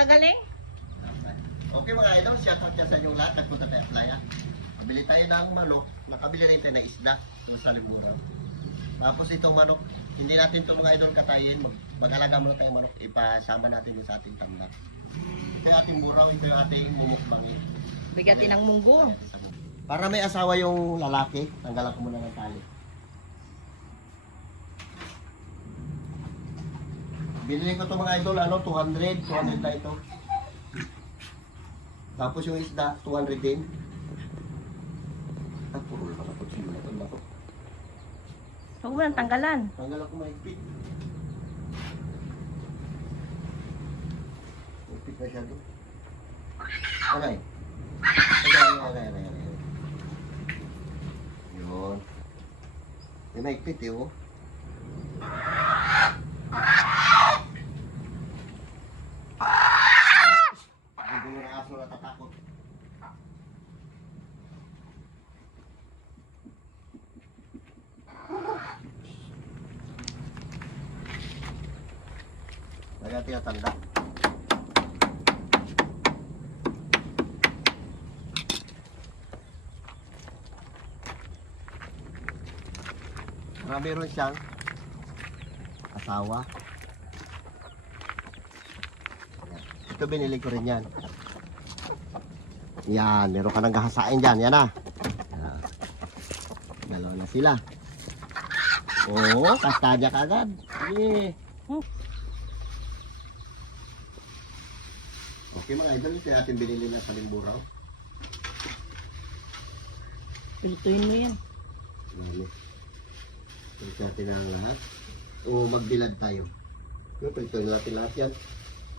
Galing? Okay mga idol, shoutout niya sa inyong lahat. Nagpunta tayo sa playa. Pabili tayo ng manok. Nakabili rin tayo ng isda doon sa liburan. Tapos itong manok, hindi natin ito mga idol katayin. Mag-alaga muna tayo manok. Ipasama natin sa ating tandak. Ito yung ating buraw, ito yung ating mumukbangin. Bigatin ng munggo. Para may asawa yung lalaki, tanggalan ko muna ng tali. Binili ko ito mga idol, 200 na ito. Tapos yung isda, 200 din. Ah, puro lang ako. Sinulatan na ako. Huwag mo nang tanggalan. Tanggal ako mahigpit. Mahigpit na siya doon. Aray. Aray. Yun. May mahigpit eh, oh. Hindi mo na aso natatakot. Lagyan tinatanda. Meron siyang asawa. Ito binili ko rin yan. Yan, meron ka nang gahasain dyan. Yan na. Dalawa na sila. Oo, kastadya ka agad. Sige. Okay mga idol, ito natin binili na sa limburaw. Pilituin mo yan. Pilito natin ang lahat. O magbilad tayo. Pilito natin lahat yan.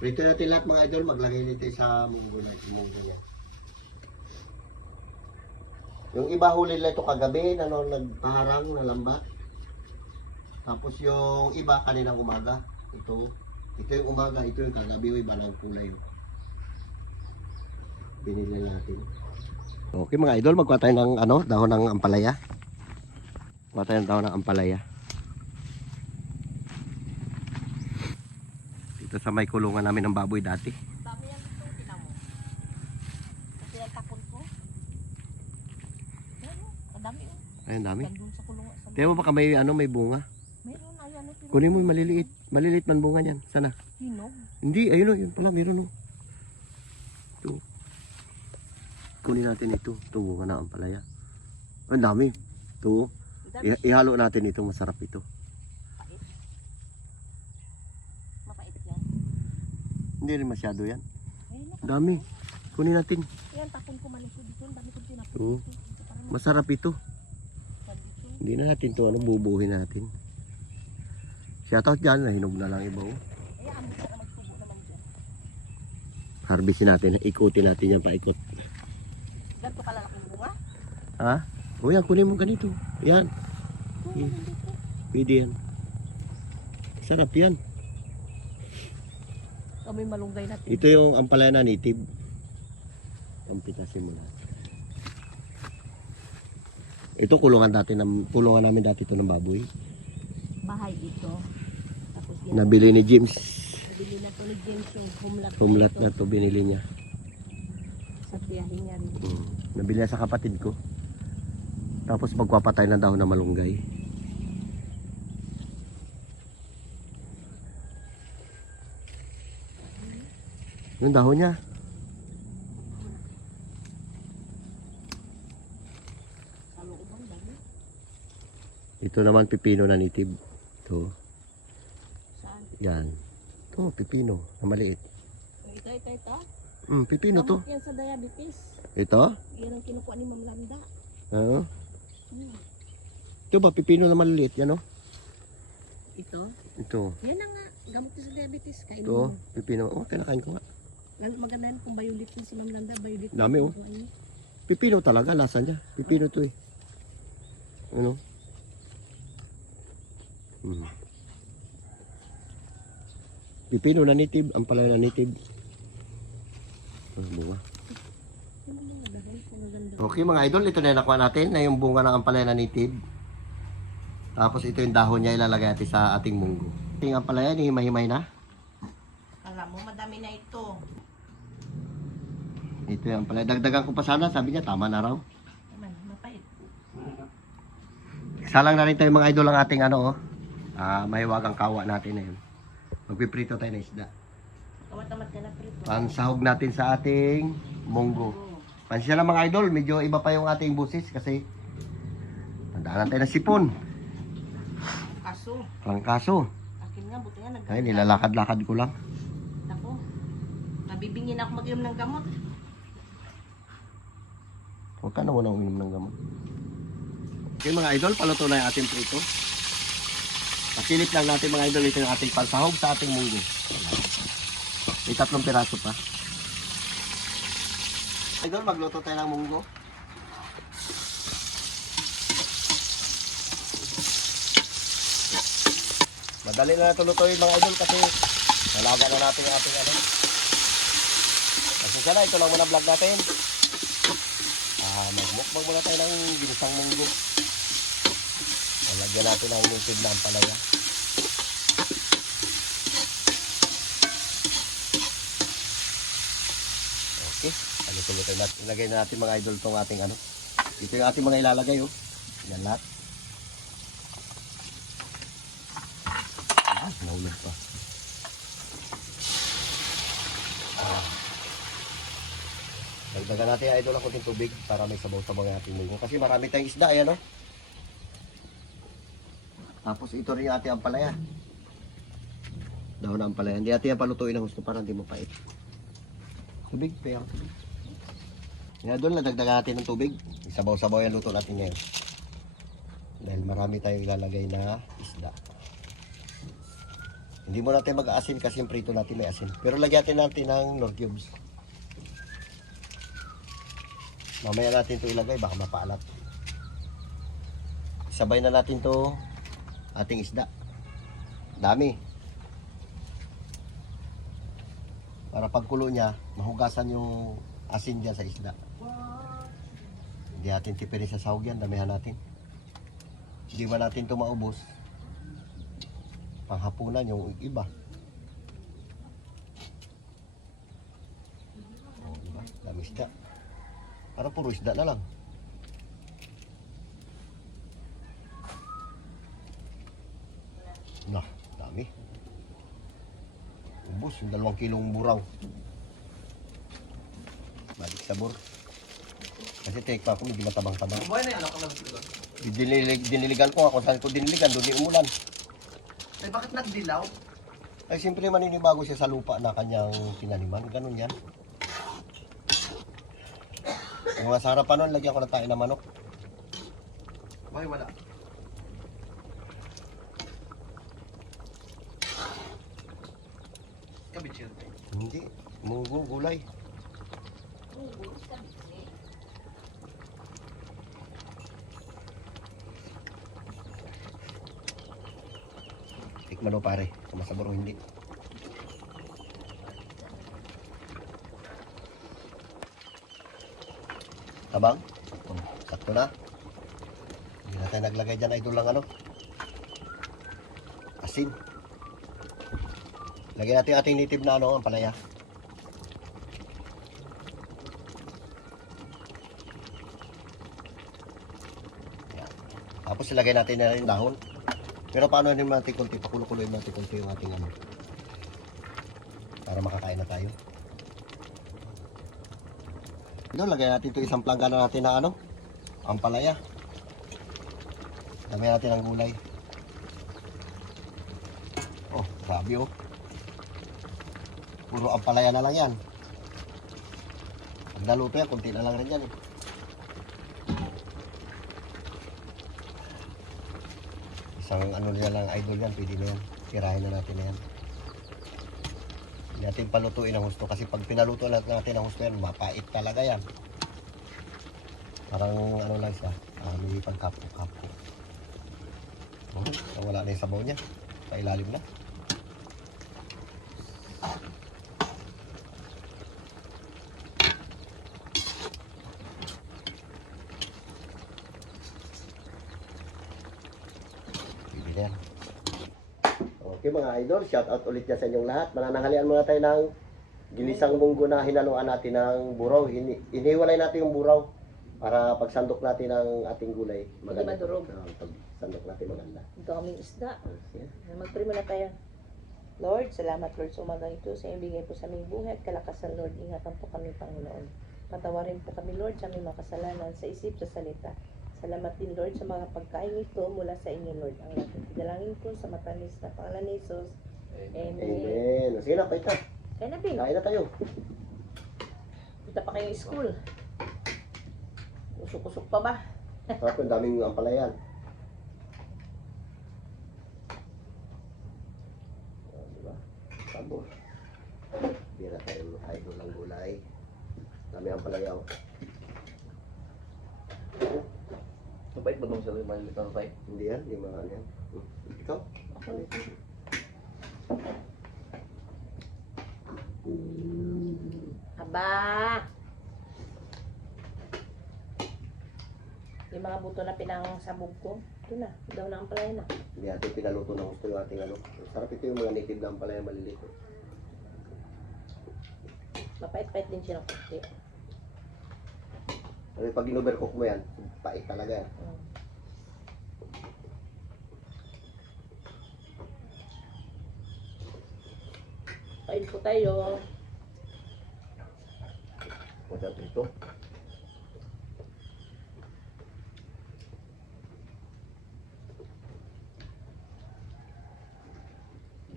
Pilito natin lahat mga idol, maglagay nito sa munggo na yan. Yung iba huli nila ito kagabi, nagpaharang na lambat. Tapos yung iba kaninang umaga. Ito yung umaga, ito yung kagabi, iba ng kulay. Binili natin. Okay mga idol, magkuha tayo ng dahon ng ampalaya. Magkuha tayo ng dahon ng ampalaya. Dito sa may kulungan namin ng baboy dati. Dami yan ito, tinan mo. Kasi nagtapon ko. Ang dami oh. Ayun, dami. Gandun sa kulungan. Tingnan mo baka may bunga. Meron, ayan o. Kunin mo yung maliliit. Maliliit man bunga niyan. Sana? Hinog. Hindi, ayun o. Yun pala, meron o. Ito. Kunin natin ito. Ito bunga na ampalaya. Ang dami. Ito. Ihalo natin ito. Masarap ito. Mapait. Mapait yan. Hindi rin masyado yan. Ayun o. Ang dami. Kunin natin. Yan, tapon ko malikod dito. Ang dami kong tinapon. Oo. Masarap ito. Hindi na natin ito. Bubuhin natin. Shoutout dyan. Nahinog na lang iba o. Ay, ando ka na magtubo naman dyan. Harvestin natin. Ikutin natin yan paikot. Ganito kalalaking bunga. Ha? O yan, kunin mo ganito. Yan. Pwede yan. Sarap yan. Kami malunggay natin. Ito yung ampalaya na native. Ampitasin mo na. Ito kulungan namin dati ito ng baboy. Bahay dito. Tapos yan. Nabili ni James. Nabili na to ni James yung humlat. Humlat na to binili niya. Sa tiyahin niya rin. Nabili niya sa kapatid ko. Tapos magpapatay ng dahon na malunggay. Yung dahon niya. Ito naman pipino na native. Ito. Saan? Yan. Ito, pipino na maliit. Ito. Pipino to. Gamot yan sa diabetes. Ito? Yan ang kinukuha ni Ma'am Landa. Oo. Ito ba, pipino na maliliit. Yan o. Ito? Ito. Yan na nga. Gamot yan sa diabetes. Kainin Ito, mo. pipino. Oh, kinakain ko nga. Maganda yan kung violet din si Ma'am Landa. Violet. Dami, oh. Pipino talaga, lasa niya. Pipino to eh. Ano? Pipino na native, ampalaya na native. Bunga. Okay mga idol, ito na yung nakuha natin na yung bunga ng ampalaya na native. Tapos ito yung dahon niya ilalagay natin sa ating munggo. Yung ampalaya, himay-himay na. Alam mo, madami na ito. Ito yan pala. Dagdagan ko pa sana. Sabi niya, tama na raw. Naman, mapait. Salang na rin tayo mga idol ang ating ano, oh. Mahiwagang kawa natin na yun. Magpiprito tayo ng isda. Tamat-tamat ka na prito. Pansahog natin sa ating munggo. Pansya lang mga idol, medyo iba pa yung ating busis kasi tandaan tayo ng sipon. Kaso, Prangkaso. akin nga, buti nga Ay, nilalakad-lakad ko lang. Ako, nabibingin ako mag-inom ng gamot. Huwag ka na muna uminom ng gamot. Okay mga idol, paluto na yung ating prito. Pasilip lang natin mga idol ito yung ating pansahog sa ating munggo. May 3 piraso pa. Idol, magluto tayo ng munggo. Madali na natin lutuin mga idol kasi nalaga na natin yung ating ano. Kasi sana ito lang muna vlog natin. Magmukbang muna tayo ng ginisang munggo. Lagyan natin ng nitid na ampalaya. Okay, tuloy-tuloy natin. Ilagay na natin mga idol itong ating ano. Ito yung ating mga ilalagay, oh. Yan lahat. Naulog pa. Dagdagan natin idol ang kunting tubig para may sabaw-sabaw yung ating munggo. Kasi marami tayong isda, ayan, oh. Tapos ito rin yung ating ampalaya. Daw na ampalaya. Hindi natin yan palutuin ng gusto para hindi mapait. Tubig, payaw. Ngayon doon, nadagdagan natin ng tubig. Sabaw-sabaw yung luto natin ngayon. Dahil marami tayong ilalagay na isda. Hindi mo natin mag-aasin kasi yung prito natin may asin. Pero lagyan natin ng nor cubes. Mamaya natin ito ilagay, baka mapaalat. Sabay na natin to ating isda. Dami. Para pagkulo niya, mahugasan yung asin dyan sa isda. Hindi natin tipirin sa sahog yan, damihan natin. Hindi ba natin ito maubos? Panghapunan yung iba. Oh, diba? Dami isda. Para puro isda na lang. Nah, dami. Ubus yung 2 kilong buraw. Balik sabor. Kasi take pa ako, medyo matabang-tabang. Buhay na yan, ako lang sila. Diniligan ko nga kung saan ko diniligan, doon yung umulan. Ay, bakit nagdilaw? Ay, siyempre maninibago siya sa lupa na kanyang tinaniman. Ganun yan. Yung mga sarapan nun, lagyan ko na tayo ng manok. Buhay, wala. Kabit yun. Hindi. Munggo, gulay. Tikman mo pare, kung masabor o hindi. Tabang? Oh, sakto na. Hindi na tayo naglagay dyan idol lang ano. Asin. Lagyan natin ating native na ano, ang palaya. Yan. Tapos ilagay natin na rin dahon. Pero paano din natin konti, pakulo-kuloyin natin konti yung ating ano. Para makakain na tayo. Ito, lagyan natin ito isang planggana natin na ano, ang palaya. Dami natin ang gulay. Oh, grabe oh. Puro ang palaya na lang yan. Pag naluto yan, kunti na lang rin yan eh. Isang ano niya lang idol yan, pwede na yan. Tirahin na natin na yan. Hindi natin palutuin ang husto kasi pag pinaluto natin ang husto yan, mapait talaga yan. Parang ano lang siya, may pagkapo-kapo. Oh, wala na yung sabaw niya. Pailalim na. Yan. Okay mga idol, shout out ulit niya sa inyong lahat. Manananghalian muna tayo ng ginisang munggo na hinaluan natin ng buraw. Inihiwalay natin yung buraw para pagsandok natin ng ating gulay. Hindi madurog. Pagsandok natin maganda. Ito kaming isda. Yeah. Mag-pray muna tayo. Lord, salamat Lord sa umagang ito sa iyong bigay po sa aming buhay at kalakasan Lord. Ingatan po kami Panginoon. Patawarin po kami Lord sa aming mga kasalanan sa isip, sa salita. Salamat din Lord sa mga pagkain ito mula sa inyo Lord. Ang laking dalangin ko sa matamis na pangalan ni Jesus. Amen. Amen. Sige na, paita. Kaya na Bin. Kain na tayo. Punta pa kayo school. Usok-usok pa ba? Sarap yung daming ampalayan. Diba? Sabor. Bira tayo idol ng gulay. Dami ampalaya. Mabait ba nung sa malilit na tayo? Hindi yan, hindi mga ano yan. Ikaw? Aba! Yung mga buto na pinangsabog ko, ito na, daw na ang palaya na. Hindi natin pinaluto ng gusto yung ating ano. Sarap ito yung mga native na ampalaya maliliit. Mapait-pait din siya ng puti. Ano pag in-overcook mo yan, pait talaga yan. Kain po tayo. Masarap ito.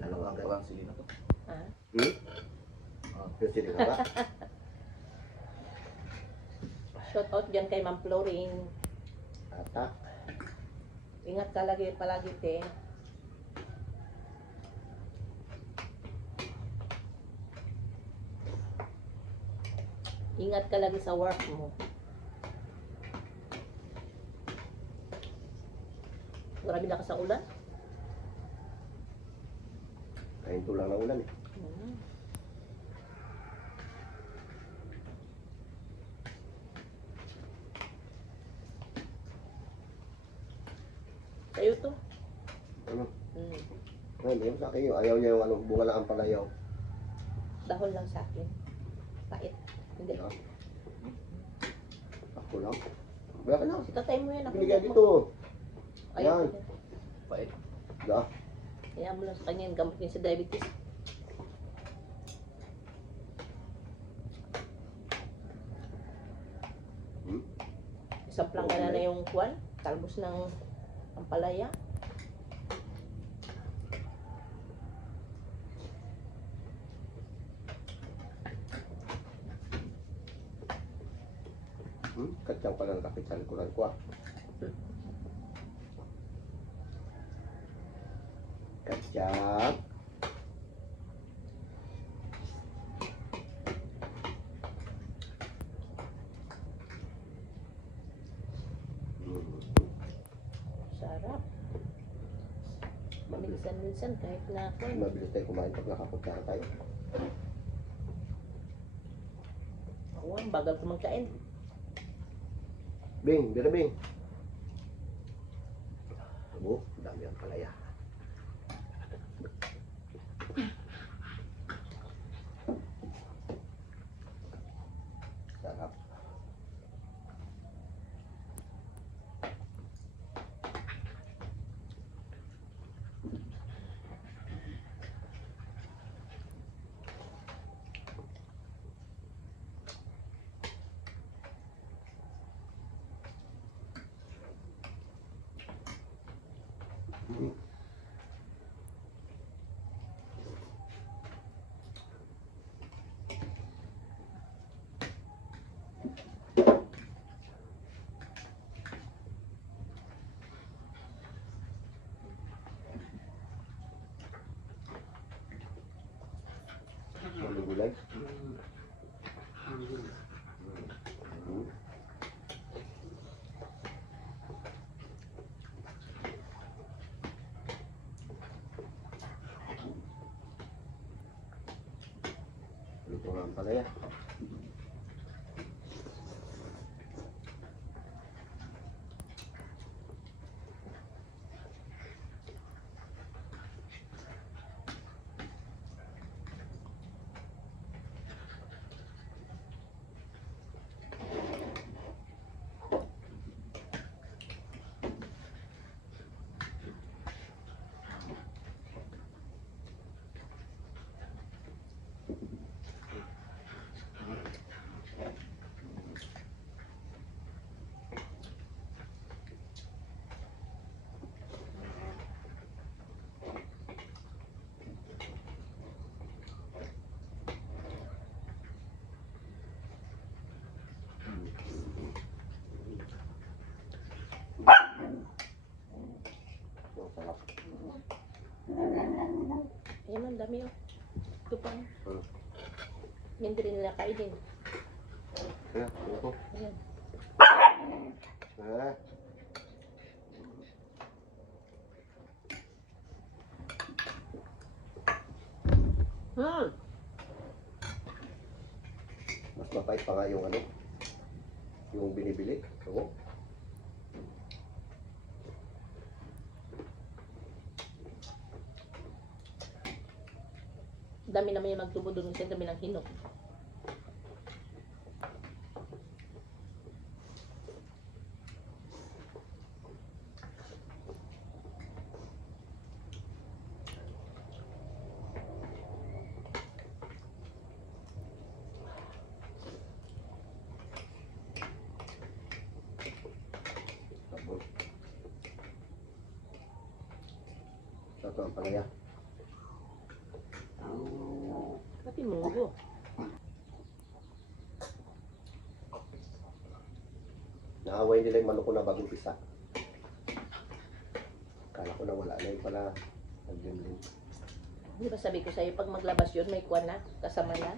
Ang parang sili na to. Ha? Yung sili ka ba? Shout out dyan kay Ma'am Florin. Atak. Ingat ka lagi palagi, te. Ingat ka lagi sa work mo. Marami na ka sa ulan. Kain to lang ng ulan eh. Sa'yo to. Ano? Hmm. Ay, hindi sa akin yung ayaw niya yung ano, bunga ng ampalayaw. Dahon lang sa akin. Pait. Hindi. Ah. Ako lang. Baya ka na. Si tatay mo yan. Ako Binigyan mo. dito. Ayaw Yan. ko yan. Pait. Da. Kaya mo lang sa kanya yung gamot niya sa diabetes. Isang planggana na yung kuwan. Talbos ng ampalaya. Kacang pala nakapit sa likuran ko ah. Kacang. Sarap. Minsan-minsan kahit na ako. Mabilis tayo kumain pag nakapunta tayo. Ako ang bagal ko magkain. Bing, bira Bing. Oh, dami ang palaya. Sarap. Ano gulay? Luto nga ang palaya. pan. Hmm. Hindi rin nila kainin. Ayan, ano ko? Ayan. Ah. Hmm. Mas mapait pa nga yung ano, yung binibili. Oo. Dami naman yung magtubo doon kasi dami ng hinog. Tapos. Ito ang palaya. Pati munggo. Naaway nila yung manok ko na bagong pisa. Kala ko na wala na yung pala. Nag-gambling. Di ba sabi ko sa'yo, pag maglabas yun, may kuwan na, kasama na.